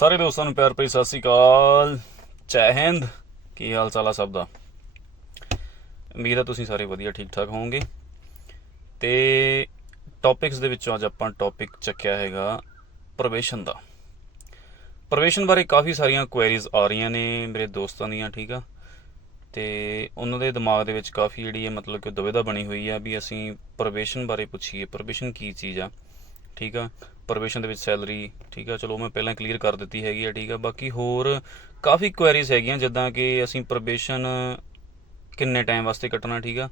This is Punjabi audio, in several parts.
ਸਾਰੇ ਦੋਸਤਾਂ ਨੂੰ ਪਿਆਰ ਭਰੀ ਸਤਿ ਸ੍ਰੀ ਅਕਾਲ। ਜੈ ਹਿੰਦ। ਕੀ ਹਾਲ ਚਾਲ ਆ ਸਭ ਦਾ? ਉਮੀਦ ਹੈ ਤੁਸੀਂ ਸਾਰੇ ਵਧੀਆ ਠੀਕ ਠਾਕ ਹੋਵੋਗੇ। ਤੇ ਟੌਪਿਕਸ ਦੇ ਵਿੱਚੋਂ ਅੱਜ ਆਪਾਂ ਟੌਪਿਕ ਚੱਕਿਆ ਹੈਗਾ ਪ੍ਰਵੇਸ਼ਨ ਦਾ। ਪ੍ਰਵੇਸ਼ਨ ਬਾਰੇ ਕਾਫੀ ਸਾਰੀਆਂ ਕੁਐਰੀਜ਼ ਆ ਰਹੀਆਂ ਨੇ ਮੇਰੇ ਦੋਸਤਾਂ ਦੀਆਂ, ਠੀਕ ਆ? ਤੇ ਉਹਨਾਂ ਦੇ ਦਿਮਾਗ ਦੇ ਵਿੱਚ ਕਾਫੀ ਜਿਹੜੀ ਹੈ ਮਤਲਬ ਕਿ ਦੁਵਿਧਾ ਬਣੀ ਹੋਈ ਆ ਵੀ ਅਸੀਂ ਪ੍ਰਵੇਸ਼ਨ ਬਾਰੇ ਪੁੱਛੀਏ। ਪ੍ਰਵੇਸ਼ਨ ਕੀ ਚੀਜ਼ ਆ? ਠੀਕ ਆ? ਪ੍ਰਵੇਸ਼ਨ ਦੇ ਵਿੱਚ ਸੈਲਰੀ ਠੀਕ ਆ? ਚਲੋ ਮੈਂ ਪਹਿਲਾਂ ਕਲੀਅਰ ਕਰ ਦਿੱਤੀ ਹੈਗੀ ਆ, ਠੀਕ ਆ? ਬਾਕੀ ਹੋਰ ਕਾਫੀ ਕੁਐਰੀਜ਼ ਹੈਗੀਆਂ, ਜਿੱਦਾਂ ਕਿ ਅਸੀਂ ਪ੍ਰਵੇਸ਼ਨ ਕਿੰਨੇ ਟਾਈਮ ਵਾਸਤੇ ਕੱਟਣਾ, ਠੀਕ ਆ?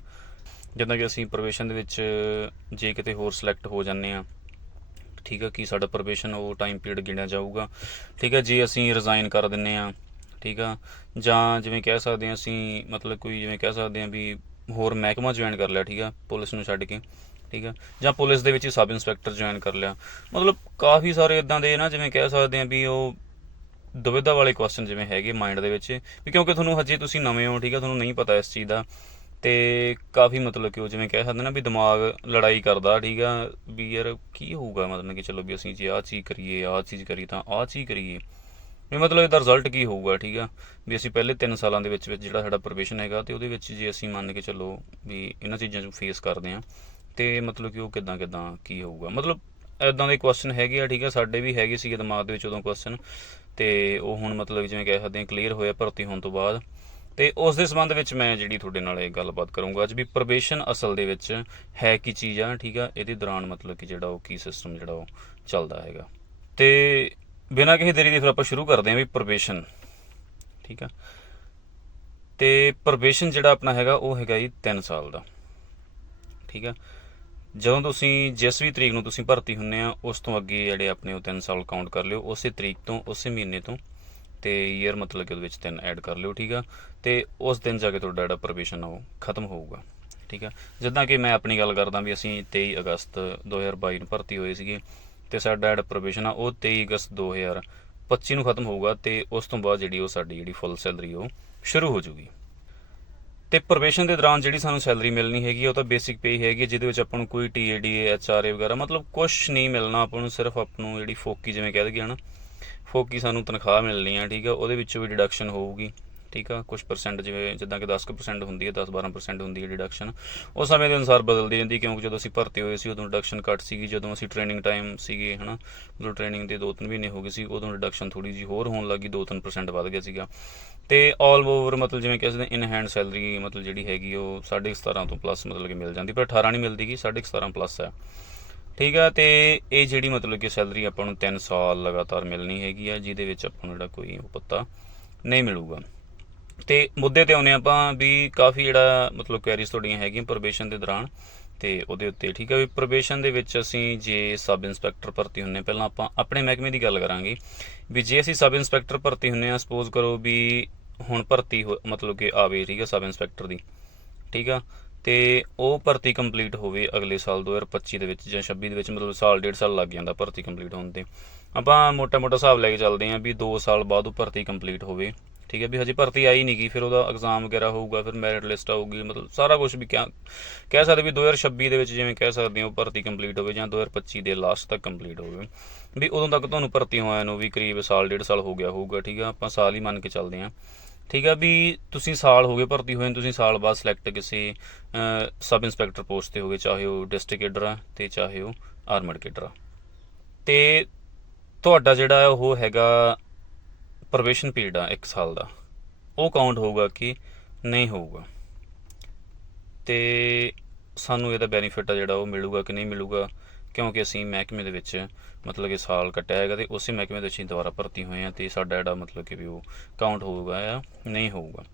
ਜਿੱਦਾਂ ਕਿ ਅਸੀਂ ਪ੍ਰਵੇਸ਼ਨ ਦੇ ਵਿੱਚ ਜੇ ਕਿਤੇ ਹੋਰ ਸਿਲੈਕਟ ਹੋ ਜਾਂਦੇ ਆ, ਠੀਕ ਆ? ਕਿ ਸਾਡਾ ਪ੍ਰਵੇਸ਼ਨ ਉਹ ਟਾਈਮ ਪੀਰੀਅਡ ਗਿਣਿਆ ਜਾਊਗਾ? ਠੀਕ ਆ? ਜੇ ਅਸੀਂ ਰਿਜ਼ਾਈਨ ਕਰ ਦਿੰਨੇ ਆ, ਠੀਕ ਆ? ਜਾਂ ਜਿਵੇਂ ਕਹਿ ਸਕਦੇ ਹਾਂ ਅਸੀਂ ਮਤਲਬ ਕੋਈ ਜਿਵੇਂ ਕਹਿ ਸਕਦੇ ਹਾਂ ਵੀ ਹੋਰ ਮਹਿਕਮਾ ਜੁਆਇਨ ਕਰ ਲਿਆ, ਠੀਕ ਆ? ਪੁਲਿਸ ਨੂੰ ਛੱਡ ਕੇ। ਠੀਕ ਆ? ਜਾਂ ਪੁਲਿਸ ਦੇ ਵਿੱਚ ਹੀ ਸਬ ਇੰਸਪੈਕਟਰ ਜੁਆਇਨ ਕਰ ਲਿਆ। ਮਤਲਬ ਕਾਫੀ ਸਾਰੇ ਇਦਾਂ ਦੇ ਨਾ, ਜਿਵੇਂ ਕਹਿ ਸਕਦੇ ਹਾਂ ਵੀ ਉਹ ਦੁਬਿਧਾ ਵਾਲੇ ਕੁਐਸਚਨ ਜਿਵੇਂ ਹੈਗੇ ਮਾਈਂਡ ਦੇ ਵਿੱਚ, ਵੀ ਕਿਉਂਕਿ ਤੁਹਾਨੂੰ ਹਜੇ ਤੁਸੀਂ ਨਵੇਂ ਹੋ, ਠੀਕ ਆ? ਤੁਹਾਨੂੰ ਨਹੀਂ ਪਤਾ ਇਸ ਚੀਜ਼ ਦਾ। ਤੇ ਕਾਫੀ ਮਤਲਬ ਕਿ ਉਹ ਜਿਵੇਂ ਕਹਿ ਸਕਦੇ ਨਾ ਵੀ ਦਿਮਾਗ ਲੜਾਈ ਕਰਦਾ, ਠੀਕ ਆ? ਵੀ ਯਾਰ ਕੀ ਹੋਊਗਾ? ਮਤਲਬ ਕਿ ਚਲੋ ਵੀ ਅਸੀਂ ਜੇ ਆਹ ਚੀਜ਼ ਕਰੀਏ, ਆਹ ਚੀਜ਼ ਕਰੀ ਤਾਂ ਆਹ ਚੀਜ਼ ਕਰੀਏ। ਵੀ ਮਤਲਬ ਇਹਦਾ ਰਿਜ਼ਲਟ ਕੀ ਹੋਊਗਾ, ਠੀਕ ਆ? ਵੀ ਅਸੀਂ ਪਹਿਲੇ 3 ਸਾਲਾਂ ਦੇ ਵਿੱਚ ਵਿੱਚ ਜਿਹੜਾ ਸਾਡਾ ਪ੍ਰੋਬੇਸ਼ਨ ਹੈਗਾ ਤੇ ਉਹਦੇ ਵਿੱਚ ਜੇ ਅਸੀਂ ਮੰਨ ਕੇ ਚੱਲੋ ਵੀ ਇਹਨਾਂ ਚੀਜ਼ਾਂ ਨੂੰ ਫੇਸ ਕਰਦੇ ਆ ਤੇ ਮਤਲਬ ਕਿ ਉਹ ਕਿਦਾਂ ਕਿਦਾਂ ਕੀ ਹੋਊਗਾ? ਮਤਲਬ ਐਦਾਂ ਦੇ ਕੁਐਸਚਨ ਹੈਗੇ ਆ, ਠੀਕ ਆ? ਸਾਡੇ ਵੀ ਹੈਗੇ ਸੀਗੇ ਦਿਮਾਗ ਦੇ ਵਿੱਚ ਉਦੋਂ ਕੁਐਸਚਨ ਤੇ ਉਹ ਹੁਣ ਮਤਲਬ ਜਿਵੇਂ ਕਹਿ ਸਕਦੇ ਆ ਕਲੀਅਰ ਹੋਇਆ ਭਰਤੀ ਹੋਣ ਤੋਂ ਬਾਅਦ। ਤੇ ਉਸ ਦੇ ਸੰਬੰਧ ਵਿੱਚ ਮੈਂ ਜਿਹੜੀ ਤੁਹਾਡੇ ਨਾਲ ਇਹ ਗੱਲਬਾਤ ਕਰੂੰਗਾ। ਅੱਜ ਵੀ ਪ੍ਰੋਬੇਸ਼ਨ ਅਸਲ ਦੇ ਵਿੱਚ ਹੈ ਕੀ ਚੀਜ਼ ਆ, ਠੀਕ ਆ? ਇਹਦੇ ਦੌਰਾਨ ਮਤਲਬ ਕਿ ਜਿਹੜਾ ਉਹ ਕੀ ਸਿਸਟਮ ਜਿਹੜਾ ਉਹ ਚੱਲਦਾ ਹੈਗਾ। ਤੇ ਬਿਨਾਂ ਕਿਸੇ ਦੇਰੀ ਦੇ ਫਿਰ ਆਪਾਂ ਸ਼ੁਰੂ ਕਰਦੇ ਹਾਂ ਵੀ ਪ੍ਰੋਬੇਸ਼ਨ ਠੀਕ ਆ? ਤੇ ਪ੍ਰੋਬੇਸ਼ਨ ਜਿਹੜਾ ਆਪਣਾ ਹੈਗਾ, ਉਹ ਹੈਗਾ ਜੀ 3 ਸਾਲ ਦਾ, ਠੀਕ ਆ? ਜਦੋਂ ਤੁਸੀਂ ਜਿਸ ਵੀ ਤਰੀਕ ਨੂੰ ਤੁਸੀਂ ਭਰਤੀ ਹੁੰਨੇ ਆ, ਉਸ ਤੋਂ ਅੱਗੇ ਜਿਹੜੇ ਆਪਣੇ ਉਹ 3 ਸਾਲ ਕਾਊਂਟ ਕਰ ਲਿਓ, ਉਸੇ ਤਰੀਕ ਤੋਂ, ਉਸੇ ਮਹੀਨੇ ਤੋਂ ਤੇ ਈਅਰ ਮਤਲਬ ਕਿ ਉਹਦੇ ਵਿੱਚ 3 ਐਡ ਕਰ ਲਿਓ, ਠੀਕ ਆ? ਤੇ ਉਸ ਦਿਨ ਜਾ ਕੇ ਤੁਹਾਡਾ ਜਿਹੜਾ ਪ੍ਰੋਬੇਸ਼ਨ ਆ ਉਹ ਖਤਮ ਹੋਊਗਾ, ਠੀਕ ਆ? ਜਿੱਦਾਂ ਕਿ ਮੈਂ ਆਪਣੀ ਗੱਲ ਕਰਦਾ ਵੀ ਅਸੀਂ 23 ਅਗਸਤ 2022 ਨੂੰ ਭਰਤੀ ਹੋਏ ਸੀਗੇ ਤੇ ਸਾਡਾ ਜਿਹੜਾ ਪ੍ਰੋਬੇਸ਼ਨ ਆ ਉਹ 23 ਅਗਸਤ 2025 ਨੂੰ ਖਤਮ ਹੋਊਗਾ ਤੇ ਉਸ ਤੋਂ ਬਾਅਦ ਜਿਹੜੀ ਉਹ ਸਾਡੀ ਜਿਹੜੀ ਫੁੱਲ ਸੈਲਰੀ ਉਹ ਸ਼ੁਰੂ ਹੋ ਜੂਗੀ। ਤੇ ਪ੍ਰੋਬੇਸ਼ਨ ਦੇ ਦੌਰਾਨ ਜਿਹੜੀ ਸਾਨੂੰ ਸੈਲਰੀ ਮਿਲਣੀ ਹੈਗੀ ਆ, ਉਹ ਤਾਂ ਬੇਸਿਕ ਪੇ ਹੈਗੀ ਜਿਹਦੇ ਵਿੱਚ ਆਪਾਂ ਨੂੰ ਕੋਈ ਟੀਏਡੀ ਐਚਆਰਏ ਵਗੈਰਾ ਮਤਲਬ ਕੁਝ ਨਹੀਂ ਮਿਲਣਾ ਆਪਾਂ ਨੂੰ ਸਿਰਫ ਆਪ ਨੂੰ ਜਿਹੜੀ ਫੋਕੀ ਜਿਵੇਂ ਕਹਿ ਦਈਏ ਹਨਾ ਫੋਕੀ ਸਾਨੂੰ ਤਨਖਾਹ ਮਿਲਣੀ ਆ ਠੀਕ ਆ ਉਹਦੇ ਵਿੱਚੋਂ ਵੀ ਡਿਡਕਸ਼ਨ ਹੋਊਗੀ। ਠੀਕ ਆ ਕੁਝ ਪਰਸੈਂਟ ਜਿਵੇਂ ਜਿੱਦਾਂ ਕਿ 10% ਹੁੰਦੀ ਹੈ 10-12% ਹੁੰਦੀ ਹੈ ਡਿਡਕਸ਼ਨ ਉਹ ਸਮੇਂ ਦੇ ਅਨੁਸਾਰ ਬਦਲਦੀ ਰਹਿੰਦੀ ਕਿਉਂਕਿ ਜਦੋਂ ਅਸੀਂ ਭਰਤੀ ਹੋਏ ਸੀ, ਉਦੋਂ ਡਿਡਕਸ਼ਨ ਘੱਟ ਸੀਗੀ। ਜਦੋਂ ਅਸੀਂ ਟ੍ਰੇਨਿੰਗ ਟਾਈਮ ਸੀਗੇ, ਹਨਾ ਜਦੋਂ ਟ੍ਰੇਨਿੰਗ ਦੇ 2-3 ਮਹੀਨੇ ਹੋ ਗਏ ਸੀ, ਉਦੋਂ ਡਿਡਕਸ਼ਨ ਥੋੜੀ ਜੀ ਹੋਰ ਹੋਣ ਲੱਗੀ 2-3% ਵੱਧ ਗਿਆ ਸੀਗਾ। ਤੇ ਆਲ ਓਵਰ ਮਤਲਬ ਜਿਵੇਂ ਕਹਿੰਦੇ ਇਨ ਹੈਂਡ ਸੈਲਰੀ ਮਤਲਬ ਜਿਹੜੀ ਹੈਗੀ, ਉਹ 17.5 ਤੋਂ ਪਲੱਸ ਮਤਲਬ ਕਿ ਮਿਲ ਜਾਂਦੀ, ਪਰ 18 ਨਹੀਂ ਮਿਲਦੀਗੀ 17.5 ਪਲੱਸ ਹੈ। ਠੀਕ ਆ, ਤੇ ਇਹ ਜਿਹੜੀ ਮਤਲਬ ਕਿ ਸੈਲਰੀ ਆਪਾਂ ਨੂੰ 3 ਸਾਲ ਲਗਾਤਾਰ ਮਿਲਣੀ ਹੈਗੀ ਆ, ਜਿਹਦੇ ਵਿੱਚ ਆਪਾਂ ਨੂੰ ਜਿਹੜਾ ਕੋਈ ਉਹ ਪੱਤਾ ਨਹੀਂ ਮਿਲੂਗਾ। ਤੇ ਮੁੱਦੇ ਤੇ ਆਉਨੇ ਆਪਾਂ ਵੀ ਕਾਫੀ ਜਿਹੜਾ ਮਤਲਬ ਕੁਐਰੀਜ਼ ਤੁਹਾਡੀਆਂ ਹੈਗੀਆਂ ਪ੍ਰੋਬੇਸ਼ਨ ਦੇ ਦੌਰਾਨ, ਤੇ ਉਹਦੇ ਉੱਤੇ ਠੀਕ ਹੈ ਵੀ ਪ੍ਰੋਬੇਸ਼ਨ ਦੇ ਵਿੱਚ ਅਸੀਂ ਜੇ ਸਬ ਇੰਸਪੈਕਟਰ ਭਰਤੀ ਹੁੰਨੇ ਪਹਿਲਾਂ ਆਪਾਂ ਆਪਣੇ ਮਹਿਕਮੇ ਦੀ ਗੱਲ ਕਰਾਂਗੇ ਵੀ ਜੇ ਅਸੀਂ ਸਬ ਇੰਸਪੈਕਟਰ ਭਰਤੀ ਹੁੰਨੇ ਆ ਸਪੋਜ਼ ਕਰੋ ਵੀ ਹੁਣ ਭਰਤੀ ਹੋ- ਮਤਲਬ ਕਿ ਆਵੇ ਠੀਕ ਹੈ ਸਬ ਇੰਸਪੈਕਟਰ ਦੀ, ਠੀਕ ਆ, ਤੇ ਉਹ ਭਰਤੀ ਕੰਪਲੀਟ ਹੋਵੇ ਅਗਲੇ ਸਾਲ 2025 ਦੇ ਵਿੱਚ ਜਾਂ 26 ਦੇ ਵਿੱਚ, ਮਤਲਬ ਸਾਲ ਡੇਢ ਸਾਲ ਲੱਗ ਜਾਂਦਾ ਭਰਤੀ ਕੰਪਲੀਟ ਹੋਣ ਤੇ, ਆਪਾਂ ਮੋਟਾ-ਮੋਟਾ ਹਿਸਾਬ ਲੈ ਕੇ ਚੱਲਦੇ ਆਂ ਵੀ 2 ਸਾਲ ਬਾਅਦ ਉਹ ਭਰਤੀ ਕੰਪਲੀਟ ਹੋਵੇ ਠੀਕ ਹੈ ਵੀ ਹਜੇ ਭਰਤੀ ਆਈ ਨਹੀਂ ਗਈ ਫਿਰ ਉਹਦਾ ਐਗਜ਼ਾਮ ਵਗੈਰਾ ਹੋਊਗਾ, ਫਿਰ ਮੈਰਿਟ ਲਿਸਟ ਆਊਗੀ, ਮਤਲਬ ਸਾਰਾ ਕੁਝ ਵੀ ਕਿਆ ਕਹਿ ਸਕਦੇ ਵੀ 2026 ਦੇ ਵਿੱਚ ਜਿਵੇਂ ਕਹਿ ਸਕਦੇ ਹੋ ਭਰਤੀ ਕੰਪਲੀਟ ਹੋਵੇ ਜਾਂ 2025 ਦੇ ਲਾਸਟ ਤੱਕ ਕੰਪਲੀਟ ਹੋਵੇ, ਵੀ ਉਦੋਂ ਤੱਕ ਤੁਹਾਨੂੰ ਭਰਤੀ ਹੋਇਆ ਨੂੰ ਵੀ ਕਰੀਬ ਸਾਲ, ਡੇਢ ਸਾਲ ਹੋ ਗਿਆ ਹੋਊਗਾ, ਠੀਕ ਆ, ਆਪਾਂ ਸਾਲ ਹੀ ਮੰਨ ਕੇ ਚੱਲਦੇ ਹਾਂ। ਠੀਕ ਆ ਵੀ ਤੁਸੀਂ ਸਾਲ ਹੋ ਗਏ ਭਰਤੀ ਹੋਏ ਤੁਸੀਂ ਸਾਲ ਬਾਅਦ ਸਿਲੈਕਟ ਕਿਸੇ ਸਬ ਇੰਸਪੈਕਟਰ ਪੋਸਟ ਤੇ ਹੋਗੇ, ਚਾਹੇ ਉਹ ਡਿਸਟ੍ਰਿਕਟ ਕੇਡਰ ਆ ਤੇ ਚਾਹੇ ਉਹ ਆਰਮਡ ਕੇਡਰ ਆ। ਤੇ ਤੁਹਾਡਾ ਜਿਹੜਾ ਉਹ ਹੈਗਾ ਪ੍ਰੋਬੇਸ਼ਨ ਪੀਰੀਅਡ ਆ 1 ਸਾਲ ਦਾ। ਉਹ ਕਾਊਂਟ ਹੋਊਗਾ ਕਿ ਨਹੀਂ ਹੋਊਗਾ। ਤੇ ਸਾਨੂੰ ਇਹਦਾ ਬੈਨੀਫਿਟ ਆ ਜਿਹੜਾ ਉਹ ਮਿਲੂਗਾ ਕਿ ਨਹੀਂ ਮਿਲੂਗਾ, ਕਿਉਂਕਿ ਅਸੀਂ ਮਹਿਕਮੇ ਦੇ ਵਿੱਚ ਮਤਲਬ ਕਿ ਸਾਲ ਕੱਟਿਆ ਹੈਗਾ ਤੇ ਉਸੇ ਮਹਿਕਮੇ ਦੇ ਵਿੱਚ ਅਸੀਂ ਦੁਬਾਰਾ ਭਰਤੀ ਹੋਏ ਆ ਤੇ ਸਾਡਾ ਜਿਹੜਾ ਮਤਲਬ ਕਿ ਵੀ ਉਹ ਕਾਊਂਟ ਹੋਊਗਾ ਜਾਂ ਨਹੀਂ ਹੋਊਗਾ।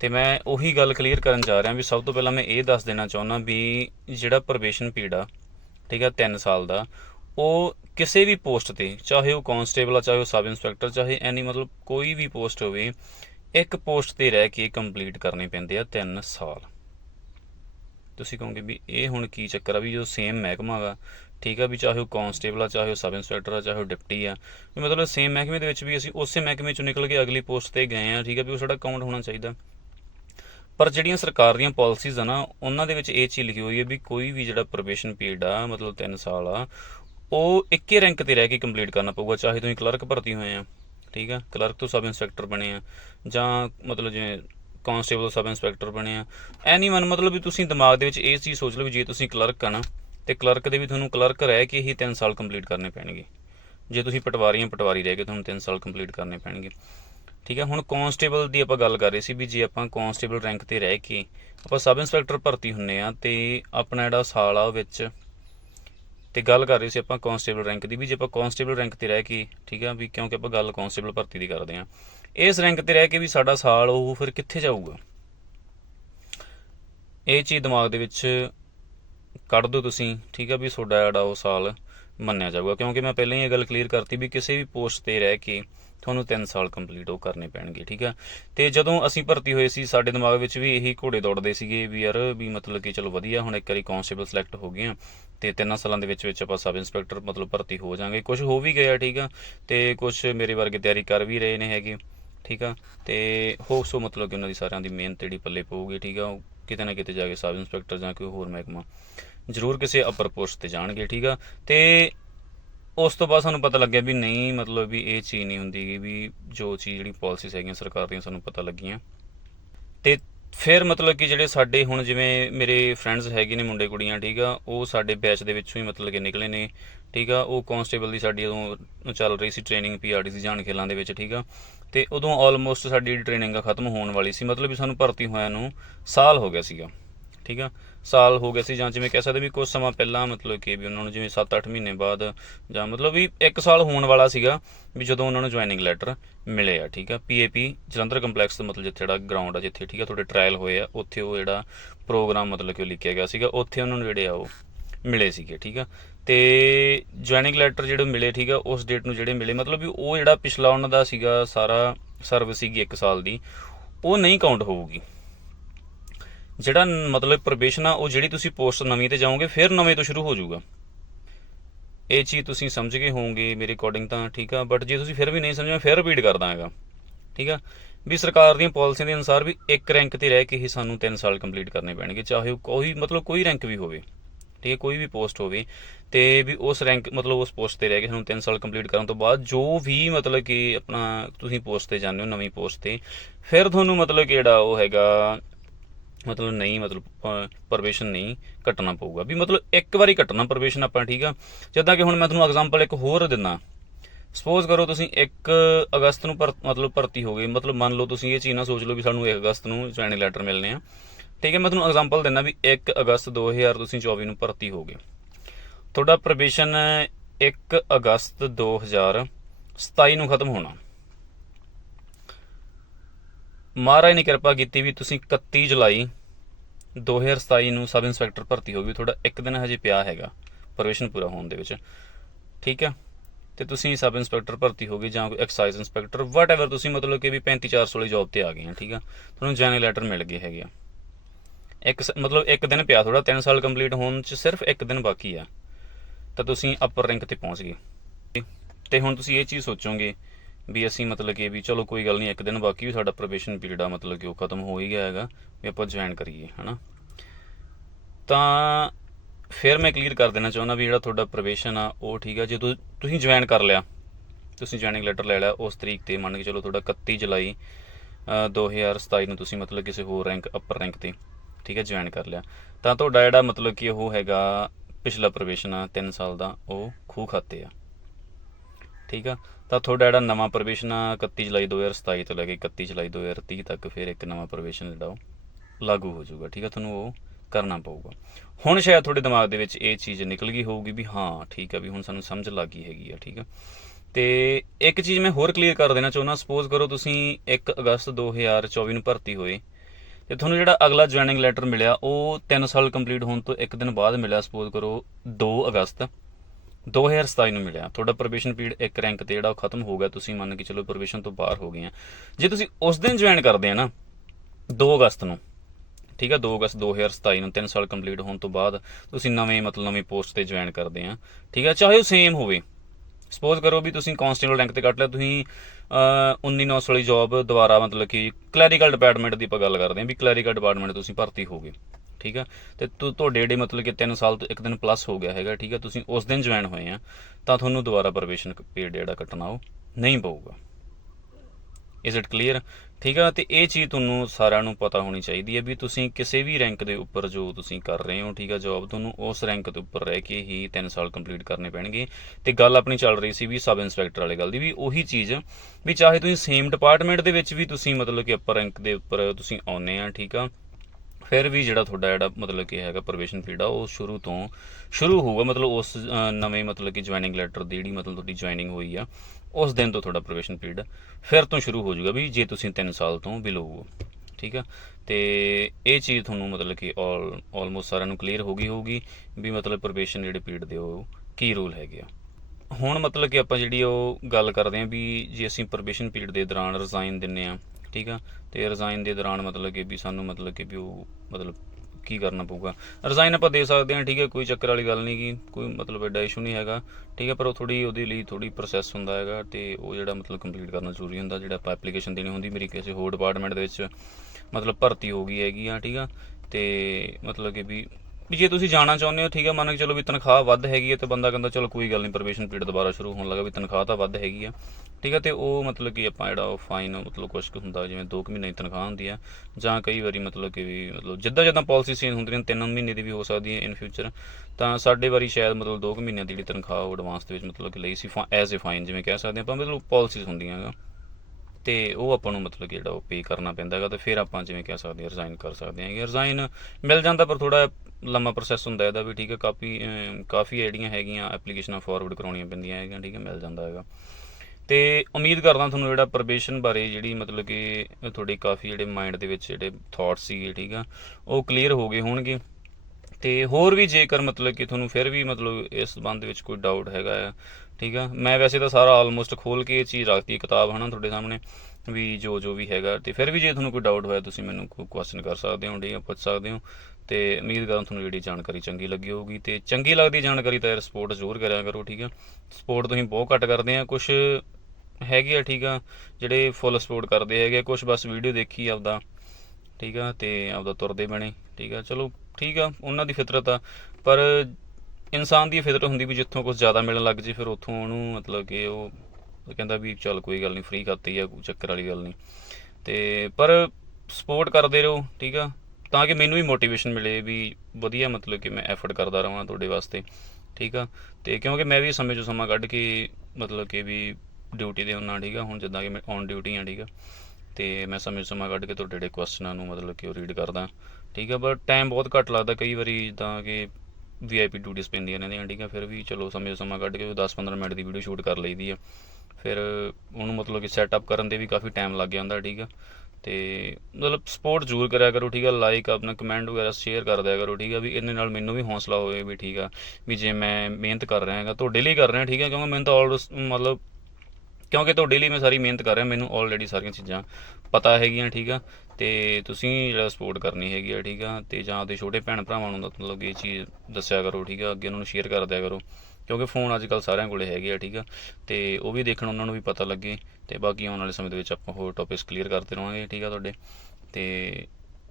ਤੇ ਮੈਂ ਉਹੀ ਗੱਲ ਕਲੀਅਰ ਕਰਨ ਜਾ ਰਿਹਾ ਵੀ ਸਭ ਤੋਂ ਪਹਿਲਾਂ ਮੈਂ ਇਹ ਦੱਸ ਦੇਣਾ ਚਾਹੁੰਦਾ ਵੀ ਜਿਹੜਾ ਪ੍ਰੋਬੇਸ਼ਨ ਪੀਰੀਅਡ ਆ, ਠੀਕ ਆ 3 ਸਾਲ ਦਾ ਉਹ ਕਿਸੇ ਵੀ ਪੋਸਟ ਤੇ, ਚਾਹੇ ਉਹ ਕਾਂਸਟੇਬਲ ਆ, ਚਾਹੇ ਉਹ ਸਬ ਇੰਸਪੈਕਟਰ ਚਾਹੇ ਐਨੀ ਮਤਲਬ ਕੋਈ ਵੀ ਪੋਸਟ ਹੋਵੇ, ਇੱਕ ਪੋਸਟ ਤੇ ਰਹਿ ਕੇ ਕੰਪਲੀਟ ਕਰਨੇ ਪੈਂਦੇ ਆ 3 ਸਾਲ। ਤੁਸੀਂ ਕਹੋਗੇ ਵੀ ਇਹ ਹੁਣ ਕੀ ਚੱਕਰ ਆ ਵੀ ਜੋ ਸੇਮ ਮਹਿਕਮਾ ਗਾ ਠੀਕ ਆ ਵੀ ਚਾਹੇ ਉਹ ਕਾਂਸਟੇਬਲ ਆ, ਚਾਹੇ ਉਹ ਸਬ ਇੰਸਪੈਕਟਰ ਆ, ਚਾਹੇ ਉਹ ਡਿਪਟੀ ਆ, ਵੀ ਮਤਲਬ ਸੇਮ ਮਹਿਕਮੇ ਦੇ ਵਿੱਚ ਵੀ ਅਸੀਂ ਉਸੇ ਮਹਿਕਮੇ ਚੋਂ ਨਿਕਲ ਕੇ ਅਗਲੀ ਪੋਸਟ ਤੇ ਗਏ ਆ, ਠੀਕ ਆ ਵੀ ਉਹ ਸਾਡਾ ਅਕਾਊਂਟ ਹੋਣਾ ਚਾਹੀਦਾ। ਪਰ ਜਿਹੜੀਆਂ ਸਰਕਾਰ ਦੀਆਂ ਪਾਲਿਸੀਜ਼ ਆ ਨਾ, ਉਹਨਾਂ ਦੇ ਵਿੱਚ ਇਹ ਚੀਜ਼ ਲਿਖੀ ਹੋਈ ਹੈ ਵੀ ਕੋਈ ਵੀ ਜਿਹੜਾ ਪ੍ਰੋਬੇਸ਼ਨ ਪੀਰੀਅਡ ਆ, ਮਤਲਬ 3 ਸਾਲ ਆ ਉਹ ਇੱਕੇ ਰੈਂਕ ਤੇ ਰਹਿ ਕੇ ਕੰਪਲੀਟ ਕਰਨਾ ਪਊਗਾ, ਚਾਹੇ ਤੁਸੀਂ ਕਲਰਕ ਭਰਤੀ ਹੋਏ ਆ, ਠੀਕ ਆ? ਕਲਰਕ ਤੋਂ ਸਬ ਇੰਸਪੈਕਟਰ ਬਣੇ ਆ, ਜਾਂ ਮਤਲਬ ਜਿਵੇਂ ਕਾਂਸਟੇਬਲ ਸਬ ਇੰਸਪੈਕਟਰ ਬਣੇ ਆ। ਐਨੀਵਨ ਮਤਲਬ ਵੀ ਤੁਸੀਂ ਦਿਮਾਗ ਦੇ ਵਿੱਚ ਇਹ ਚੀਜ਼ ਸੋਚ ਲਓ ਵੀ ਜੇ ਤੁਸੀਂ ਕਲਰਕ ਆ ਨਾ, ਤੇ ਕਲਰਕ ਦੇ ਵੀ ਤੁਹਾਨੂੰ ਕਲਰਕ ਰਹਿ ਕੇ ਹੀ 3 ਸਾਲ ਕੰਪਲੀਟ ਕਰਨੇ ਪੈਣਗੇ। ਜੇ ਤੁਸੀਂ ਪਟਵਾਰੀ ਆ, ਪਟਵਾਰੀ ਰਹਿ ਕੇ ਤੁਹਾਨੂੰ 3 ਸਾਲ ਕੰਪਲੀਟ ਕਰਨੇ ਪੈਣਗੇ। ਠੀਕ ਹੈ ਹੁਣ ਕਾਂਸਟੇਬਲ ਦੀ ਆਪਾਂ ਗੱਲ ਕਰ ਰਹੇ ਸੀ ਵੀ ਜੇ ਆਪਾਂ ਕਾਂਸਟੇਬਲ ਰੈਂਕ ਤੇ ਰਹਿ ਕੇ ਆਪਾਂ ਸਬ ਇੰਸਪੈਕਟਰ ਭਰਤੀ ਹੁੰਨੇ ਆ, ਤੇ ਆਪਣਾ ਜਿਹੜਾ ਸਾਲ ਆ ਉਹ ਵਿੱਚ ਤੇ ਗੱਲ ਕਰ ਰਹੇ ਸੀ ਆਪਾਂ ਕਾਂਸਟੇਬਲ ਰੈਂਕ ਦੀ, ਵੀ ਜੇ ਆਪਾਂ ਕਾਂਸਟੇਬਲ ਰੈਂਕ ਤੇ ਰਹਿ ਕੇ, ਠੀਕ ਆ, ਵੀ ਕਿਉਂਕਿ ਆਪਾਂ ਗੱਲ ਕਾਂਸਟੇਬਲ ਭਰਤੀ ਦੀ ਕਰਦੇ ਆ, ਇਸ ਰੈਂਕ ਤੇ ਰਹਿ ਕੇ ਵੀ ਸਾਡਾ ਸਾਲ ਉਹ ਫਿਰ ਕਿੱਥੇ ਜਾਊਗਾ? ਇਹ ਚੀਜ਼ ਦਿਮਾਗ ਦੇ ਵਿੱਚ ਕੱਢ ਦਿਓ ਤੁਸੀਂ, ਠੀਕ ਆ, ਵੀ ਤੁਹਾਡਾ ਜਿਹੜਾ ਉਹ ਸਾਲ ਮੰਨਿਆ ਜਾਊਗਾ, ਕਿਉਂਕਿ ਮੈਂ ਪਹਿਲਾਂ ਹੀ ਇਹ ਗੱਲ ਕਲੀਅਰ ਕਰਤੀ ਵੀ ਕਿਸੇ ਵੀ ਪੋਸਟ ਤੇ ਰਹਿ ਕੇ ਤੁਹਾਨੂੰ 3 ਸਾਲ ਕੰਪਲੀਟ ਉਹ ਕਰਨੇ ਪੈਣਗੇ, ਠੀਕ ਆ? ਤੇ ਜਦੋਂ ਅਸੀਂ ਭਰਤੀ ਹੋਏ ਸੀ, ਸਾਡੇ ਦਿਮਾਗ ਵਿੱਚ ਵੀ ਇਹੀ ਘੋੜੇ ਦੌੜਦੇ ਸੀਗੇ ਵੀ ਯਾਰ ਵੀ ਮਤਲਬ ਕਿ ਚਲੋ ਵਧੀਆ, ਹੁਣ ਇੱਕ ਵਾਰੀ ਕਾਂਸਟੇਬਲ ਸਿਲੈਕਟ ਹੋ ਗਏ ਆ, ਤੇ ਤਿੰਨਾਂ ਸਾਲਾਂ ਦੇ ਵਿੱਚ ਵਿੱਚ ਆਪਾਂ ਸਬ ਇੰਸਪੈਕਟਰ ਮਤਲਬ ਭਰਤੀ ਹੋ ਜਾਾਂਗੇ। ਕੁਝ ਹੋ ਵੀ ਗਿਆ, ਠੀਕ ਆ? ਤੇ ਕੁਝ ਮੇਰੇ ਵਰਗੇ ਤਿਆਰੀ ਕਰ ਵੀ ਰਹੇ ਨੇ ਹੈਗੇ, ਠੀਕ ਆ? ਤੇ ਹੋਪ ਸੋ ਮਤਲਬ ਕਿ ਉਹਨਾਂ ਦੀ ਸਾਰਿਆਂ ਦੀ ਮਿਹਨਤ ਜਿਹੜੀ ਪੱਲੇ ਪਊਗੀ, ਠੀਕ ਆ? ਉਹ ਕਿਤੇ ਨਾ ਕਿਤੇ ਜਾ ਕੇ ਸਬ ਇੰਸਪੈਕਟਰ ਜਾਂ ਕੋਈ ਹੋਰ ਮਹਿਕਮਾ ਜ਼ਰੂਰ ਕਿਸੇ ਅਪਰ ਪੋਸਟ ਤੇ ਜਾਣਗੇ, ਠੀਕ ਆ? ਤੇ ਉਸ ਤੋਂ ਬਾਅਦ ਸਾਨੂੰ ਪਤਾ ਲੱਗਿਆ ਵੀ ਨਹੀਂ, ਮਤਲਬ ਵੀ ਇਹ ਚੀਜ਼ ਨਹੀਂ ਹੁੰਦੀ ਵੀ ਜੋ ਚੀਜ਼ ਜਿਹੜੀ ਪਾਲਿਸੀਜ਼ ਹੈਗੀਆਂ ਸਰਕਾਰ ਦੀਆਂ ਸਾਨੂੰ ਪਤਾ ਲੱਗੀਆਂ। ਤੇ ਫਿਰ ਮਤਲਬ ਕਿ ਜਿਹੜੇ ਸਾਡੇ ਹੁਣ ਜਿਵੇਂ ਮੇਰੇ ਫਰੈਂਡਸ ਹੈਗੇ ਨੇ ਮੁੰਡੇ ਕੁੜੀਆਂ, ਠੀਕ ਆ, ਉਹ ਸਾਡੇ ਬੈਚ ਦੇ ਵਿੱਚੋਂ ਹੀ ਮਤਲਬ ਕਿ ਨਿਕਲੇ ਨੇ, ਠੀਕ ਆ, ਉਹ ਕਾਂਸਟੇਬਲ ਦੀ ਸਾਡੀ ਉਦੋਂ ਚੱਲ ਰਹੀ ਸੀ ਟ੍ਰੇਨਿੰਗ ਪੀਆਰਡੀਸੀ ਜਾਣ ਖੇਲਾਂ ਦੇ ਵਿੱਚ, ਠੀਕ ਆ। ਤੇ ਉਦੋਂ ਆਲਮੋਸਟ ਸਾਡੀ ਟ੍ਰੇਨਿੰਗ ਆ ਖਤਮ ਹੋਣ ਵਾਲੀ ਸੀ, ਮਤਲਬ ਵੀ ਸਾਨੂੰ ਭਰਤੀ ਹੋਇਆਂ ਨੂੰ ਸਾਲ ਹੋ ਗਿਆ ਸੀਗਾ। ਠੀਕ ਆ? ਸਾਲ ਹੋ ਗਿਆ ਸੀ ਜਾਂ ਜਿਵੇਂ ਕਹਿ ਸਕਦੇ ਵੀ ਕੁਝ ਸਮਾਂ ਪਹਿਲਾਂ ਮਤਲਬ ਕਿ ਵੀ ਉਹਨਾਂ ਨੂੰ ਜਿਵੇਂ 7-8 ਮਹੀਨੇ ਬਾਅਦ ਜਾਂ ਮਤਲਬ ਵੀ 1 ਸਾਲ ਹੋਣ ਵਾਲਾ ਸੀਗਾ ਵੀ ਜਦੋਂ ਉਹਨਾਂ ਨੂੰ ਜੁਆਇਨਿੰਗ ਲੈਟਰ ਮਿਲੇ ਆ, ਠੀਕ ਆ? ਪੀਏਪੀ ਜਲੰਧਰ ਕੰਪਲੈਕਸ ਤੋਂ ਮਤਲਬ ਜਿੱਥੇ ਜਿਹੜਾ ਗਰਾਊਂਡ ਆ ਜਿੱਥੇ, ਠੀਕ ਆ? ਤੁਹਾਡੇ ਟ੍ਰਾਇਲ ਹੋਏ ਆ, ਉੱਥੇ ਉਹ ਜਿਹੜਾ ਪ੍ਰੋਗਰਾਮ ਮਤਲਬ ਕਿ ਉਹ ਲਿਖਿਆ ਗਿਆ ਸੀਗਾ, ਉੱਥੇ ਉਹਨਾਂ ਨੂੰ ਜਿਹੜੇ ਆ ਉਹ ਮਿਲੇ ਸੀਗੇ, ਠੀਕ ਆ? ਤੇ ਜੁਆਇਨਿੰਗ ਲੈਟਰ ਜਿਹੜੇ ਮਿਲੇ, ਠੀਕ ਆ, ਉਸ ਡੇਟ ਨੂੰ ਜਿਹੜੇ ਮਿਲੇ, ਮਤਲਬ ਵੀ ਉਹ ਜਿਹੜਾ ਪਿਛਲਾ ਉਹਨਾਂ ਦਾ ਸੀਗਾ ਸਾਰਾ ਸਰਵਿਸ ਸੀਗੀ 1 ਸਾਲ ਦੀ, ਉਹ ਨਹੀਂ ਕਾਊਂਟ ਹੋਊਗੀ। ਜਿਹੜਾ ਮਤਲਬ ਪ੍ਰੋਬੇਸ਼ਨ ਆ ਉਹ ਜਿਹੜੀ ਤੁਸੀਂ ਪੋਸਟ ਨਵੀਂ ਤੇ ਜਾਓਗੇ, ਫਿਰ ਨਵੇਂ ਤੋਂ ਸ਼ੁਰੂ ਹੋ ਜਾਊਗਾ। ਇਹ ਚੀਜ਼ ਤੁਸੀਂ ਸਮਝ ਗਏ ਹੋਵੋਗੇ ਮੇਰੇ ਅਕੋਰਡਿੰਗ ਤਾਂ, ਠੀਕ ਆ? ਬਟ ਜੇ ਤੁਸੀਂ ਫਿਰ ਵੀ ਨਹੀਂ ਸਮਝਿਆ, ਫਿਰ ਰਿਪੀਟ ਕਰਦਾ ਹੈਗਾ। ਠੀਕ ਆ? ਵੀ ਸਰਕਾਰ ਦੀਆਂ ਪਾਲਿਸੀਆਂ ਦੇ ਅਨੁਸਾਰ ਵੀ ਇੱਕ ਰੈਂਕ ਤੇ ਰਹਿ ਕੇ ਹੀ ਸਾਨੂੰ 3 ਸਾਲ ਕੰਪਲੀਟ ਕਰਨੇ ਪੈਣਗੇ, ਚਾਹੇ ਉਹ ਕੋਈ, ਮਤਲਬ ਕੋਈ ਰੈਂਕ ਵੀ ਹੋਵੇ। ਠੀਕ ਹੈ ਕੋਈ ਵੀ ਪੋਸਟ ਹੋਵੇ ਤੇ ਵੀ ਉਸ ਰੈਂਕ ਮਤਲਬ ਉਸ ਪੋਸਟ ਤੇ ਰਹਿ ਕੇ ਸਾਨੂੰ 3 ਸਾਲ ਕੰਪਲੀਟ ਕਰਨ ਤੋਂ ਬਾਅਦ ਜੋ ਵੀ ਮਤਲਬ ਕਿ ਆਪਣਾ ਤੁਸੀਂ ਪੋਸਟ ਤੇ ਜਾਂਦੇ ਹੋ, ਨਵੀਂ ਪੋਸਟ ਤੇ, ਫਿਰ ਤੁਹਾਨੂੰ ਮਤਲਬ ਕਿ ਜਿਹੜਾ ਉਹ ਹੈਗਾ ਮਤਲਬ ਨਹੀਂ, ਮਤਲਬ ਪਰਵੇਸ਼ਨ ਨਹੀਂ ਕੱਟਣਾ ਪਊਗਾ। ਵੀ ਮਤਲਬ ਇੱਕ ਵਾਰੀ ਕੱਟਣਾ ਪਰਵੇਸ਼ਨ ਆਪਾਂ, ਠੀਕ ਆ? ਜਿੱਦਾਂ ਕਿ ਹੁਣ ਮੈਂ ਤੁਹਾਨੂੰ ਐਗਜ਼ਾਮਪਲ ਇੱਕ ਹੋਰ ਦਿੰਦਾ। ਸਪੋਜ਼ ਕਰੋ ਤੁਸੀਂ 1 ਅਗਸਤ ਨੂੰ ਭਰ- ਮਤਲਬ ਭਰਤੀ ਹੋ ਗਈ ਮਤਲਬ ਮੰਨ ਲਓ ਤੁਸੀਂ ਇਹ ਚੀਜ਼ ਨਾ ਸੋਚ ਲਓ ਵੀ ਸਾਨੂੰ 1 ਅਗਸਤ ਨੂੰ ਜੁਆਇਨਿੰਗ ਲੈਟਰ ਮਿਲਨੇ ਆ। ਠੀਕ ਹੈ ਮੈਂ ਤੁਹਾਨੂੰ ਐਗਜ਼ਾਮਪਲ ਦਿੰਦਾ ਵੀ 1 ਅਗਸਤ 2024 ਨੂੰ ਭਰਤੀ ਹੋ ਗਏ। ਤੁਹਾਡਾ ਪ੍ਰੋਬੇਸ਼ਨ 1 ਅਗਸਤ 2027 ਨੂੰ ਖਤਮ ਹੋਣਾ। ਮਹਾਰਾਜ ਨੇ ਕਿਰਪਾ ਕੀਤੀ ਵੀ ਤੁਸੀਂ 31 ਜੁਲਾਈ 2027 ਨੂੰ ਸਬ ਇੰਸਪੈਕਟਰ ਭਰਤੀ ਹੋ ਗਈ ਤੁਹਾਡਾ ਇੱਕ ਦਿਨ ਹਜੇ ਪਿਆ ਹੈਗਾ ਪ੍ਰੋਬੇਸ਼ਨ ਪੂਰਾ ਹੋਣ ਦੇ ਵਿੱਚ। ਠੀਕ ਹੈ ਤੇ ਤੁਸੀਂ ਸਬ ਇੰਸਪੈਕਟਰ ਭਰਤੀ ਹੋ ਗਏ ਜਾਂ ਕੋਈ ਐਕਸਾਈਜ਼ ਇੰਸਪੈਕਟਰ ਵਟਐਵਰ ਤੁਸੀਂ ਮਤਲਬ ਕਿ ਵੀ 35400 ਵਾਲੀ ਜੌਬ ਤੇ ਆ ਗਏ ਆ, ਠੀਕ ਆ? ਤੁਹਾਨੂੰ ਜੈਨਲ ਲੈਟਰ ਮਿਲ ਗਏ ਹੈਗੇ ਆ। ਇੱਕ ਸ- ਮਤਲਬ ਇੱਕ ਦਿਨ ਪਿਆ ਥੋੜਾ 3 ਸਾਲ ਕੰਪਲੀਟ ਹੋਣ ਚ ਸਿਰਫ ਇੱਕ ਦਿਨ ਬਾਕੀ ਆ। ਤਾਂ ਤੁਸੀਂ ਅਪਰ ਰੈਂਕ ਤੇ ਪਹੁੰਚ ਗਏ। ਤੇ ਹੁਣ ਤੁਸੀਂ ਇਹ ਚੀਜ਼ ਸੋਚੋਗੇ ਵੀ ਅਸੀਂ ਮਤਲਬ ਕਿ ਵੀ ਚਲੋ ਕੋਈ ਗੱਲ ਨਹੀਂ ਇੱਕ ਦਿਨ ਬਾਕੀ ਵੀ ਸਾਡਾ ਪ੍ਰੋਬੇਸ਼ਨ ਪੀਰੀਅਡ ਆ ਮਤਲਬ ਕਿ ਉਹ ਖਤਮ ਹੋ ਹੀ ਗਿਆ ਹੈਗਾ ਵੀ ਆਪਾਂ ਜੁਆਇਨ ਕਰੀਏ ਹਨਾ? ਤਾਂ ਫਿਰ ਮੈਂ ਕਲੀਅਰ ਕਰ ਦੇਣਾ ਚਾਹੁੰਦਾ ਵੀ ਜਿਹੜਾ ਤੁਹਾਡਾ ਪ੍ਰੋਬੇਸ਼ਨ ਆ ਉਹ ਠੀਕ ਆ। ਜਦੋਂ ਤੁਸੀਂ ਜੁਆਇਨ ਕਰ ਲਿਆ ਤੁਸੀਂ ਜੁਆਇਨਿੰਗ ਲੈਟਰ ਲੈ ਲਿਆ ਉਸ ਤਰੀਕ ਤੇ ਮੰਨ ਕੇ ਚਲੋ ਤੁਹਾਡਾ 31 ਜੁਲਾਈ ਅ, 2027 ਨੂੰ ਤੁਸੀਂ ਮਤਲਬ ਕਿਸੇ ਹੋਰ ਰੈਂਕ ਅਪਰ ਰੈਂਕ ਤੇ ਠੀਕ ਹੈ ਜੁਆਇਨ ਕਰ ਲਿਆ। ਤਾਂ ਤੁਹਾਡਾ ਜਿਹੜਾ ਮਤਲਬ ਕਿ ਉਹ ਹੈਗਾ ਪਿਛਲਾ ਪ੍ਰੋਬੇਸ਼ਨ ਆ 3 ਸਾਲ ਦਾ ਉਹ ਖੂਹ ਖਾਤੇ ਆ। ਠੀਕ ਆ? ਤਾਂ ਤੁਹਾਡਾ ਜਿਹੜਾ ਨਵਾਂ ਪ੍ਰੋਬੇਸ਼ਨ ਆ 31 ਜੁਲਾਈ 2027 ਤੋਂ ਲੈ ਕੇ 31 ਜੁਲਾਈ 2030 ਤੱਕ ਫਿਰ ਇੱਕ ਨਵਾਂ ਪ੍ਰੋਬੇਸ਼ਨ ਜਿਹੜਾ ਉਹ ਲਾਗੂ ਹੋ ਜਾਊਗਾ, ਠੀਕ ਆ? ਤੁਹਾਨੂੰ ਉਹ ਕਰਨਾ ਪਊਗਾ। ਹੁਣ ਸ਼ਾਇਦ ਤੁਹਾਡੇ ਦਿਮਾਗ ਦੇ ਵਿੱਚ ਇਹ ਚੀਜ਼ ਨਿਕਲ ਗਈ ਹੋਊਗੀ ਵੀ ਹਾਂ, ਠੀਕ ਆ, ਵੀ ਹੁਣ ਸਾਨੂੰ ਸਮਝ ਲੱਗ ਗਈ ਹੈਗੀ ਆ, ਠੀਕ ਆ? ਤੇ ਇੱਕ ਚੀਜ਼ ਮੈਂ ਹੋਰ ਕਲੀਅਰ ਕਰ ਦੇਣਾ ਚਾਹੁੰਦਾ ਸਪੋਜ਼ ਕਰੋ ਤੁਸੀਂ 1 ਅਗਸਤ 2024 ਨੂੰ ਭਰਤੀ ਹੋਏ ਤੇ ਤੁਹਾਨੂੰ ਜਿਹੜਾ ਅਗਲਾ ਜੁਆਇਨਿੰਗ ਲੈਟਰ ਮਿਲਿਆ, ਉਹ 3 ਸਾਲ ਕੰਪਲੀਟ ਹੋਣ ਤੋਂ ਇੱਕ ਦਿਨ ਬਾਅਦ ਮਿਲਿਆ ਸਪੋਜ਼ ਕਰੋ 2 ਅਗਸਤ। 2027 ਨੂੰ ਮਿਲਿਆ। ਤੁਹਾਡਾ ਪ੍ਰੋਬੇਸ਼ਨ ਪੀਰੀਅਡ ਇੱਕ ਰੈਂਕ ਤੇ ਜਿਹੜਾ ਉਹ ਖਤਮ ਹੋ ਗਿਆ। ਤੁਸੀਂ ਮੰਨ ਕੇ ਚਲੋ ਪ੍ਰੋਬੇਸ਼ਨ ਤੋਂ ਬਾਹਰ ਹੋ ਗਏ ਆ। ਜੇ ਤੁਸੀਂ ਉਸ ਦਿਨ ਜੁਆਇਨ ਕਰਦੇ ਆ ਨਾ 2 ਅਗਸਤ ਨੂੰ ਠੀਕ ਹੈ 2 ਅਗਸਤ 2027 ਨੂੰ 3 ਸਾਲ ਕੰਪਲੀਟ ਹੋਣ ਤੋਂ ਬਾਅਦ ਤੁਸੀਂ ਨਵੇਂ ਮਤਲਬ ਨਵੀਂ ਪੋਸਟ ਤੇ ਜੁਆਇਨ ਕਰਦੇ ਆ ਠੀਕ ਆ ਚਾਹੇ ਉਹ ਸੇਮ ਹੋਵੇ। ਸਪੋਜ਼ ਕਰੋ ਵੀ ਤੁਸੀਂ ਕਾਂਸਟੇਬਲ ਰੈਂਕ ਤੇ ਕੱਟ ਲਿਆ ਤੁਸੀਂ ਅਹ, 19900 ਵਾਲੀ ਜੌਬ ਦੁਬਾਰਾ ਮਤਲਬ ਕਿ ਕਲੈਰੀਕਲ ਡਿਪਾਰਟਮੈਂਟ ਦੀ ਆਪਾਂ ਗੱਲ ਕਰਦੇ ਹਾਂ ਵੀ ਕਲੈਰੀਕਲ ਡਿਪਾਰਟਮੈਂਟ ਤੁਸੀਂ ਭਰਤੀ ਹੋਗੇ ਠੀਕ ਆ? ਤੇ ਤੁ- ਤੁਹਾਡੇ ਜਿਹੜੇ ਮਤਲਬ ਕਿ 3 ਸਾਲ ਤੋਂ ਇੱਕ ਦਿਨ ਪਲੱਸ ਹੋ ਗਿਆ ਹੈਗਾ, ਠੀਕ ਆ? ਤੁਸੀਂ ਉਸ ਦਿਨ ਜੁਆਇਨ ਹੋਏ ਆ, ਤਾਂ ਤੁਹਾਨੂੰ ਦੁਬਾਰਾ ਪ੍ਰੋਬੇਸ਼ਨ ਪੀਰੀਅਡ ਜਿਹੜਾ ਕੱਟਣਾ ਉਹ ਨਹੀਂ ਪਊਗਾ। ਇਜ਼ ਇਟ ਕਲੀਅਰ ਠੀਕ ਆ? ਤੇ ਇਹ ਚੀਜ਼ ਤੁਹਾਨੂੰ ਸਾਰਿਆਂ ਨੂੰ ਪਤਾ ਹੋਣੀ ਚਾਹੀਦੀ ਹੈ ਵੀ ਤੁਸੀਂ ਕਿਸੇ ਵੀ ਰੈਂਕ ਦੇ ਉੱਪਰ ਜੋ ਤੁਸੀਂ ਕਰ ਰਹੇ ਹੋ, ਠੀਕ ਆ ਜੌਬ ਤੁਹਾਨੂੰ ਉਸ ਰੈਂਕ ਦੇ ਉੱਪਰ ਰਹਿ ਕੇ ਹੀ 3 ਸਾਲ ਕੰਪਲੀਟ ਕਰਨੇ ਪੈਣਗੇ। ਤੇ ਗੱਲ ਆਪਣੀ ਚੱਲ ਰਹੀ ਸੀ ਵੀ ਸਬ ਇੰਸਪੈਕਟਰ ਵਾਲੇ ਗੱਲ ਦੀ ਵੀ ਉਹੀ ਚੀਜ਼ ਵੀ ਚਾਹੇ ਤੁਸੀਂ ਸੇਮ ਡਿਪਾਰਟਮੈਂਟ ਦੇ ਵਿੱਚ ਵੀ ਤੁਸੀਂ ਮਤਲਬ ਕਿ ਅਪਰ ਰੈਂਕ ਦੇ ਉੱਪਰ ਤੁਸੀਂ ਆਉਨੇ ਆ, ਠੀਕ ਆ? ਫਿਰ ਵੀ ਜਿਹੜਾ ਤੁਹਾਡਾ ਜਿਹੜਾ ਮਤਲਬ ਕਿ ਹੈਗਾ ਪ੍ਰੋਬੇਸ਼ਨ ਪੀਰੀਅਡ ਆ, ਉਹ ਸ਼ੁਰੂ ਤੋਂ ਸ਼ੁਰੂ ਹੋਊਗਾ, ਮਤਲਬ ਉਸ ਨਵੇਂ ਮਤਲਬ ਕਿ ਜੁਆਇਨਿੰਗ ਲੈਟਰ ਦੀ ਜਿਹੜੀ ਮਤਲਬ ਤੁਹਾਡੀ ਜੁਆਇਨਿੰਗ ਹੋਈ ਆ, ਉਸ ਦਿਨ ਤੋਂ ਤੁਹਾਡਾ ਪ੍ਰੋਬੇਸ਼ਨ ਪੀਰੀਅਡ ਫਿਰ ਤੋਂ ਸ਼ੁਰੂ ਹੋ ਜਾਊਗਾ ਵੀ ਜੇ ਤੁਸੀਂ 3 ਸਾਲ ਤੋਂ ਬਿਲੋ ਹੋ। ਠੀਕ ਆ? ਤੇ ਇਹ ਚੀਜ਼ ਤੁਹਾਨੂੰ ਮਤਲਬ ਕਿ ਆਲ ਆਲਮੋਸਟ ਸਾਰਿਆਂ ਨੂੰ ਕਲੀਅਰ ਹੋ ਗਈ ਹੋਊਗੀ ਵੀ ਮਤਲਬ ਪ੍ਰੋਬੇਸ਼ਨ ਜਿਹੜੇ ਪੀਰੀਅਡ ਦੇ ਉਹ ਕੀ ਰੂਲ ਹੈਗੇ ਆ। ਹੁਣ ਮਤਲਬ ਕਿ ਆਪਾਂ ਜਿਹੜੀ ਉਹ ਗੱਲ ਕਰਦੇ ਆਂ ਵੀ ਜੇ ਅਸੀਂ ਪ੍ਰੋਬੇਸ਼ਨ ਪੀਰੀਅਡ ਦੇ ਦੌਰਾਨ ਰਿਜ਼ਾਈਨ ਦਿੰਨੇ ਆ ਠੀਕ ਆ? ਤੇ ਰਿਜ਼ਾਈਨ ਦੇ ਦੌਰਾਨ ਮਤਲਬ ਕਿ ਵੀ ਸਾਨੂੰ ਮਤਲਬ ਕਿ ਵੀ ਉਹ ਮਤਲਬ ਕੀ ਕਰਨਾ ਪਊਗਾ? ਰਿਜ਼ਾਈਨ ਆਪਾਂ ਦੇ ਸਕਦੇ ਹਾਂ, ਠੀਕ ਹੈ ਕੋਈ ਚੱਕਰ ਵਾਲੀ ਗੱਲ ਨਹੀਂ ਗੀ, ਕੋਈ ਮਤਲਬ ਐਡਾ ਇਸ਼ੂ ਨਹੀਂ ਹੈਗਾ, ਠੀਕ ਹੈ ਪਰ ਉਹ ਥੋੜੀ ਉਹਦੇ ਲਈ ਥੋੜੀ ਪ੍ਰੋਸੈਸ ਹੁੰਦਾ ਹੈਗਾ ਤੇ ਉਹ ਜਿਹੜਾ ਮਤਲਬ ਕੰਪਲੀਟ ਕਰਨਾ ਜ਼ਰੂਰੀ ਹੁੰਦਾ, ਜਿਹੜਾ ਆਪਾਂ ਐਪਲੀਕੇਸ਼ਨ ਦੇਣੀ ਹੁੰਦੀ, ਮੇਰੀ ਕਿਸੇ ਹੋਰ ਡਿਪਾਰਟਮੈਂਟ ਦੇ ਵਿੱਚ ਮਤਲਬ ਭਰਤੀ ਹੋ ਗਈ ਹੈਗੀ ਆ, ਠੀਕ ਆ? ਤੇ ਮਤਲਬ ਕਿ ਵੀ ਵੀ ਜੇ ਤੁਸੀਂ ਜਾਣਾ ਚਾਹੁੰਦੇ ਹੋ, ਠੀਕ ਹੈ, ਮੰਨ ਕੇ ਚਲੋ ਵੀ ਤਨਖਾਹ ਵੱਧ ਹੈਗੀ ਹੈ ਤੇ ਬੰਦਾ ਕਹਿੰਦਾ ਚਲੋ ਕੋਈ ਗੱਲ ਨਹੀਂ ਪ੍ਰੋਬੇਸ਼ਨ ਪੀਰੀਅਡ ਦੁਬਾਰਾ ਸ਼ੁਰੂ ਹੋਣ ਲੱਗਾ ਵੀ ਤਨਖਾਹ ਤਾਂ ਵੱਧ ਹੈਗੀ ਆ ਠੀਕ ਹੈ, ਤੇ ਉਹ ਮਤਲਬ ਕਿ ਆਪਾਂ ਜਿਹੜਾ ਉਹ ਫਾਈਨ ਮਤਲਬ ਕੁਝ ਕੁ ਹੁੰਦਾ, ਜਿਵੇਂ 2 ਮਹੀਨੇ ਦੀ ਤਨਖਾਹ ਹੁੰਦੀ ਆ ਜਾਂ ਕਈ ਵਾਰੀ ਮਤਲਬ ਕਿ ਵੀ ਮਤਲਬ ਜਿੱਦਾਂ ਜਿੱਦਾਂ ਪਾਲਿਸੀ ਚੇਂਜ ਹੁੰਦੀਆਂ ਨੇ 3 ਮਹੀਨੇ ਦੀ ਵੀ ਹੋ ਸਕਦੀ ਹੈ ਇਨ ਫਿਊਚਰ ਤਾਂ ਸਾਡੇ ਵਾਰੀ ਸ਼ਾਇਦ ਮਤਲਬ 2 ਮਹੀਨਿਆਂ ਦੀ ਜਿਹੜੀ ਤਨਖਾਹ ਉਹ ਐਡਵਾਂਸ ਦੇ ਵਿੱਚ ਮਤਲਬ ਕਿ ਲਈ ਸੀ ਐਜ਼ ਅ ਫਾਈਨ ਜਿਵੇਂ ਕਹਿ ਸਕਦੇ ਆਪਾਂ, ਮਤਲਬ ਪਾਲਿਸੀਜ਼ ਹੁੰਦੀਆਂ ਹੈਗਾ ਤੇ ਉਹ ਆਪਾਂ ਨੂੰ ਮਤਲਬ ਕਿ ਜਿਹੜਾ ਉਹ ਪੇ ਕਰਨਾ ਪੈਂਦਾ ਹੈਗਾ ਤੇ ਫਿਰ ਆਪਾਂ ਜਿਵੇਂ ਕਹਿ ਸਕਦੇ ਹਾਂ ਰਿਜ਼ਾਈਨ ਕਰ ਸਕਦੇ ਹਾਂ। ਰਿਜ਼ਾਈਨ ਮਿਲ ਜਾਂਦਾ ਪਰ ਥੋੜਾ ਲੰਮਾ ਪ੍ਰੋਸੈਸ ਹੁੰਦਾ ਇਹਦਾ ਵੀ, ਠੀਕ ਹੈ, ਕਾਫੀ ਕਾਫੀ ਜਿਹੜੀਆਂ ਹੈਗੀਆਂ ਐਪਲੀਕੇਸ਼ਨਾਂ ਫਾਰਵਰਡ ਕਰਾਉਣੀਆਂ ਪੈਂਦੀਆਂ ਹੈਗੀਆਂ, ਠੀਕ ਹੈ, ਮਿਲ ਜਾਂਦਾ ਹੈਗਾ। ਤੇ ਉਮੀਦ ਕਰਦਾ ਤੁਹਾਨੂੰ ਜਿਹੜਾ ਪ੍ਰੋਬੇਸ਼ਨ ਬਾਰੇ ਜਿਹੜੀ ਮਤਲਬ ਕਿ ਤੁਹਾਡੇ ਕਾਫੀ ਜਿਹੜੇ ਮਾਈਂਡ ਦੇ ਵਿੱਚ ਜਿਹੜੇ ਥਾਟਸ ਸੀਗੇ, ਠੀਕ ਆ, ਉਹ ਕਲੀਅਰ ਹੋ ਗਏ ਹੋਣਗੇ। ਤੇ ਹੋਰ ਵੀ ਜੇਕਰ ਮਤਲਬ ਕਿ ਤੁਹਾਨੂੰ ਫਿਰ ਵੀ ਮਤਲਬ ਇਸ ਸੰਬੰਧ ਵਿੱਚ ਕੋਈ ਡਾਊਟ ਹੈਗਾ ਆ, ਠੀਕ ਆ? ਮੈਂ ਵੈਸੇ ਤਾਂ ਸਾਰਾ ਆਲਮੋਸਟ ਖੋਲ ਕੇ ਇਹ ਚੀਜ਼ ਰੱਖਤੀ, ਕਿਤਾਬ ਹਨਾ ਤੁਹਾਡੇ ਸਾਹਮਣੇ, ਵੀ ਜੋ ਜੋ ਵੀ ਹੈਗਾ। ਤੇ ਫਿਰ ਵੀ ਜੇ ਤੁਹਾਨੂੰ ਕੋਈ ਡਾਊਟ ਹੋਇਆ, ਤੁਸੀਂ ਮੈਨੂੰ ਕੋਈ ਕੁਐਸਚਨ ਕਰ ਸਕਦੇ ਹੋ ਠੀਕ ਆ ਪੁੱਛ ਸਕਦੇ ਹੋ। ਤੇ ਉਮੀਦ ਕਰਦਾ ਤੁਹਾਨੂੰ ਜਿਹੜੀ ਜਾਣਕਾਰੀ ਚੰਗੀ ਲੱਗੀ ਹੋਊਗੀ। ਤੇ ਚੰਗੀ ਲੱਗਦੀ ਜਾਣਕਾਰੀ ਤਾਂ ਯਾਰ ਸਪੋਰਟ ਜ਼ਰੂਰ ਕਰਿਆ ਕਰੋ, ਠੀਕ ਆ? ਸਪੋਰਟ ਤੁਸੀਂ ਬਹੁਤ ਘੱਟ ਕਰਦੇ ਆ। ਕੁਝ ਹੈਗੇ ਆ, ਠੀਕ ਆ? ਜਿਹੜੇ ਫੁੱਲ ਸਪੋਰਟ ਕਰਦੇ ਹੈਗੇ ਕੁਝ ਬਸ ਵੀਡੀਓ ਦੇਖੀ ਆਪਦਾ, ਠੀਕ ਆ? ਤੇ ਆਪਦਾ ਤੁਰਦੇ ਬਣੇ, ਠੀਕ ਆ? ਚਲੋ ਠੀਕ ਆ, ਉਹਨਾਂ ਦੀ ਫਿਤਰਤ ਆ। ਪਰ ਇਨਸਾਨ ਦੀ ਫਿਤਰਤ ਹੁੰਦੀ ਵੀ ਜਿੱਥੋਂ ਕੁਝ ਜ਼ਿਆਦਾ ਮਿਲਣ ਲੱਗ ਜੇ, ਫਿਰ ਉੱਥੋਂ ਉਹਨੂੰ ਮਤਲਬ ਕਿ ਉਹ ਕਹਿੰਦਾ ਵੀ ਚੱਲ ਕੋਈ ਗੱਲ ਨਹੀਂ ਫ੍ਰੀ ਖਾਤੀ ਆ, ਕੋਈ ਚੱਕਰ ਵਾਲੀ ਗੱਲ ਨਹੀਂ। ਤੇ ਪਰ ਸਪੋਰਟ ਕਰਦੇ ਰਹੋ, ਠੀਕ ਆ। ਤਾਂ ਕਿ ਮੈਨੂੰ ਵੀ ਮੋਟੀਵੇਸ਼ਨ ਮਿਲੇ ਵੀ ਵਧੀਆ ਮਤਲਬ ਕਿ ਮੈਂ ਐਫਰਟ ਕਰਦਾ ਰਹਾਂ ਤੁਹਾਡੇ ਵਾਸਤੇ, ਠੀਕ ਆ। ਤੇ ਕਿਉਂਕਿ ਮੈਂ ਵੀ ਸਮੇਂ ਚੋਂ ਸਮਾਂ ਕੱਢ ਕੇ ਮਤਲਬ ਕਿ ਵੀ ਡਿਊਟੀ ਦੇ ਹੁੰਨਾ, ਠੀਕ ਆ। ਹੁਣ ਜਿੱਦਾਂ ਕਿ ਮੈਂ ਔਨ ਡਿਊਟੀ ਆ, ਠੀਕ ਆ। ਤੇ ਮੈਂ ਸਮੇਂ ਸਮਾਂ ਕੱਢ ਕੇ ਤੁਹਾਡੇ ਜਿਹੜੇ ਕੁਐਸਚਨਾਂ ਨੂੰ ਮਤਲਬ ਕਿ ਉਹ ਰੀਡ ਕਰਦਾ। ਠੀਕ ਆ ਬਟ ਟਾਈਮ ਬਹੁਤ ਘੱਟ ਲੱਗਦਾ ਕਈ ਵਾਰੀ ਜਿੱਦਾਂ ਕਿ ਵੀਆਈਪੀ ਡਿਊਟੀਆਂ ਪੈਂਦੀਆਂ ਰਹਿੰਦੀਆਂ ਠੀਕ ਹੈ ਫਿਰ ਵੀ ਚਲੋ ਸਮੇਂ ਸਮਾਂ ਕੱਢ ਕੇ 10-15 ਮਿੰਟ ਦੀ ਵੀਡੀਓ ਸ਼ੂਟ ਕਰ ਲਈਦੀ ਆ। ਫਿਰ ਉਹਨੂੰ ਮਤਲਬ ਕਿ ਸੈਟਅਪ ਕਰਨ ਦੇ ਵੀ ਕਾਫੀ ਟਾਈਮ ਲੱਗ ਜਾਂਦਾ, ਠੀਕ ਆ। ਤੇ ਮਤਲਬ ਸਪੋਰਟ ਜ਼ਰੂਰ ਕਰਿਆ ਕਰੋ, ਠੀਕ ਆ ਲਾਈਕ ਆਪਣਾ ਕਮੈਂਟ ਵਗੈਰਾ ਸ਼ੇਅਰ ਕਰ ਦਿਆ ਕਰੋ, ਠੀਕ ਆ, ਵੀ ਇਹਦੇ ਨਾਲ ਮੈਨੂੰ ਵੀ ਹੌਸਲਾ ਹੋਵੇ ਵੀ ਠੀਕ ਆ, ਵੀ ਜੇ ਮੈਂ ਮਿਹਨਤ ਕਰ ਰਿਹਾ ਹੈਗਾ, ਤੁਹਾਡੇ ਲਈ ਕਰ ਰਿਹਾ, ਠੀਕ ਆ, ਕਿਉਂਕਿ ਮੈਨੂੰ ਤਾਂ ਆਲ ਮਤਲਬ ਕਿਉਂਕਿ ਤੁਹਾਡੇ ਲਈ ਮੈਂ ਸਾਰੀ ਮਿਹਨਤ ਕਰ ਰਿਹਾ, ਮੈਨੂੰ ਆਲਰੇਡੀ ਸਾਰੀਆਂ ਚੀਜ਼ਾਂ ਪਤਾ ਹੈਗੀਆਂ, ਠੀਕ ਆ? ਤੇ ਤੁਸੀਂ ਜਿਹੜਾ ਸਪੋਰਟ ਕਰਨੀ ਹੈਗੀ ਆ, ਠੀਕ ਆ? ਤੇ ਜਾਂ ਆਪਦੇ ਛੋਟੇ ਭੈਣ ਭਰਾਵਾਂ ਨੂੰ ਮਤਲਬ ਇਹ ਚੀਜ਼ ਦੱਸਿਆ ਕਰੋ, ਠੀਕ ਆ? ਅੱਗੇ ਉਹਨਾਂ ਨੂੰ ਸ਼ੇਅਰ ਕਰ ਦਿਆ ਕਰੋ। ਕਿਉਂਕਿ ਫੋਨ ਅੱਜ ਕੱਲ ਸਾਰਿਆਂ ਕੋਲੇ ਹੈਗੇ ਆ, ਠੀਕ ਆ? ਤੇ ਉਹ ਵੀ ਦੇਖਣ ਉਹਨਾਂ ਨੂੰ ਵੀ ਪਤਾ ਲੱਗੇ, ਤੇ ਬਾਕੀ ਆਉਣ ਵਾਲੇ ਸਮੇਂ ਦੇ ਵਿੱਚ ਆਪਾਂ ਹੋਰ ਟੌਪਿਕਸ ਕਲੀਅਰ ਕਰਦੇ ਰਹਾਂਗੇ ਠੀਕ ਆ ਤੁਹਾਡੇ? ਤੇ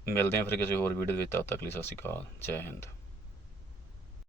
ਮਿਲਦੇ ਹਾਂ ਫਿਰ ਕਿਸੇ ਹੋਰ ਵੀਡੀਓ ਦੇ ਵਿੱਚ, ਤਦ ਤੱਕ ਲਈ ਸਤਿ ਸ਼੍ਰੀ ਅਕਾਲ, ਜੈ ਹਿੰਦ।